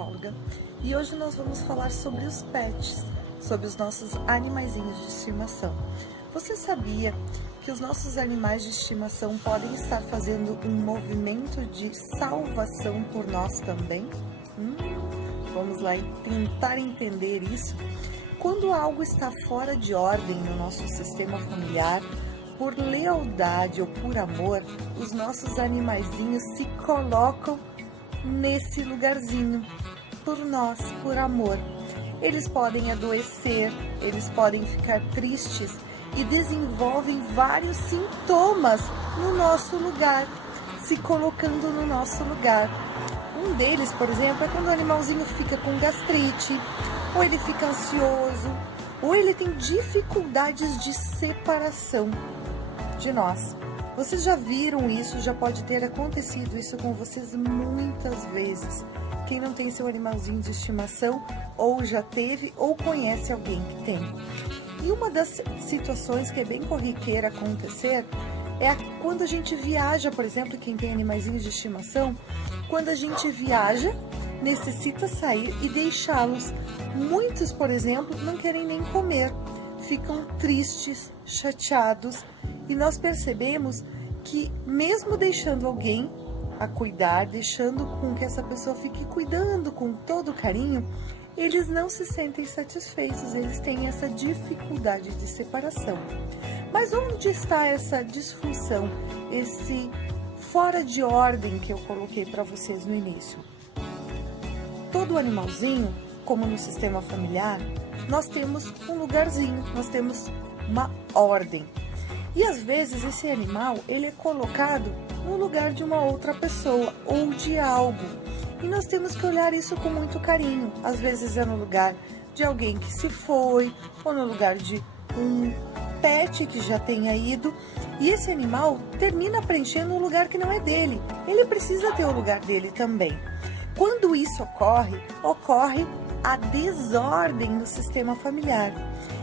psicóloga e hoje nós vamos falar sobre os pets, sobre os nossos animaizinhos de estimação. Você sabia que os nossos animais de estimação podem estar fazendo um movimento de salvação por nós também? Vamos lá tentar entender isso. Quando algo está fora de ordem no nosso sistema familiar, por lealdade ou por amor, os nossos animaizinhos se colocam nesse lugarzinho, por nós, por amor. Eles podem adoecer, eles podem ficar tristes e desenvolvem vários sintomas no nosso lugar, se colocando no nosso lugar. Um deles, por exemplo, é quando o animalzinho fica com gastrite, ou ele fica ansioso, ou ele tem dificuldades de separação de nós. Vocês já viram isso, já pode ter acontecido isso com vocês muitas vezes. Quem não tem seu animalzinho de estimação, ou já teve, ou conhece alguém que tem. E uma das situações que é bem corriqueira acontecer é quando a gente viaja, por exemplo, quem tem animaizinhos de estimação, quando a gente viaja, necessita sair e deixá-los. Muitos, por exemplo, não querem nem comer, ficam tristes, chateados, e nós percebemos que mesmo deixando alguém a cuidar, deixando com que essa pessoa fique cuidando com todo carinho, eles não se sentem satisfeitos, eles têm essa dificuldade de separação. Mas onde está essa disfunção, esse fora de ordem que eu coloquei para vocês no início? Todo animalzinho, como no sistema familiar, nós temos um lugarzinho, nós temos uma ordem. E às vezes esse animal, ele é colocado no lugar de uma outra pessoa ou de algo. E nós temos que olhar isso com muito carinho. Às vezes é no lugar de alguém que se foi, ou no lugar de um pet que já tenha ido. E esse animal termina preenchendo um lugar que não é dele. Ele precisa ter o lugar dele também. Quando isso ocorre a desordem no sistema familiar.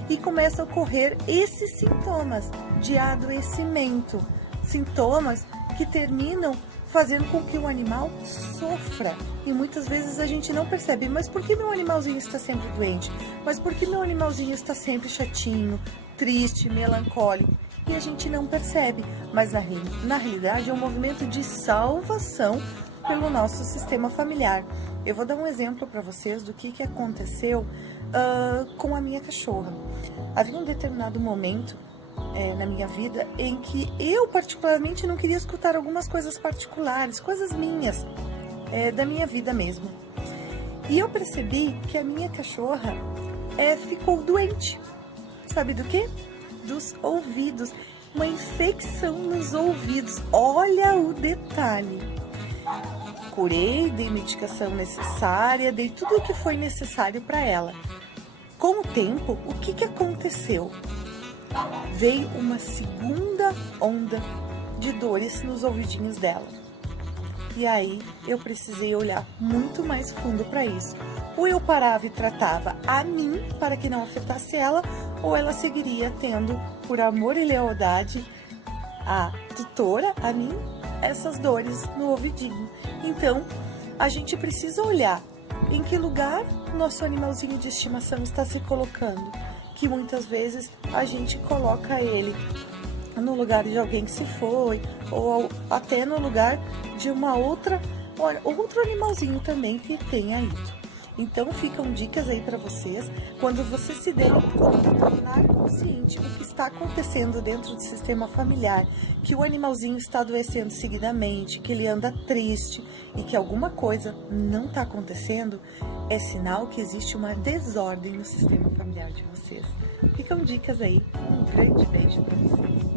E começa a ocorrer esses sintomas de adoecimento. Sintomas que terminam fazendo com que o animal sofra. E muitas vezes a gente não percebe, mas por que meu animalzinho está sempre doente? Mas por que meu animalzinho está sempre chatinho, triste, melancólico? E a gente não percebe, mas na realidade é um movimento de salvação pelo nosso sistema familiar. Eu vou dar um exemplo para vocês do que aconteceu com a minha cachorra. Havia um determinado momento na minha vida em que eu particularmente não queria escutar algumas coisas particulares, coisas minhas, da minha vida mesmo. E eu percebi que a minha cachorra ficou doente. Sabe do quê? Dos ouvidos. Uma infecção nos ouvidos. Olha o detalhe. Curei, dei medicação necessária, dei tudo o que foi necessário para ela. Com o tempo, o que aconteceu? Veio uma segunda onda de dores nos ouvidinhos dela. E aí eu precisei olhar muito mais fundo para isso. Ou eu parava e tratava a mim para que não afetasse ela, ou ela seguiria tendo, por amor e lealdade, a tutora, a mim, essas dores no ouvidinho. Então, a gente precisa olhar em que lugar nosso animalzinho de estimação está se colocando, que muitas vezes a gente coloca ele no lugar de alguém que se foi, ou até no lugar de outro animalzinho também que tenha ido. Então ficam dicas aí para vocês, quando vocês se derem conta, tornar consciente o que está acontecendo dentro do sistema familiar, que o animalzinho está adoecendo seguidamente, que ele anda triste e que alguma coisa não está acontecendo, é sinal que existe uma desordem no sistema familiar de vocês. Ficam dicas aí, um grande beijo para vocês.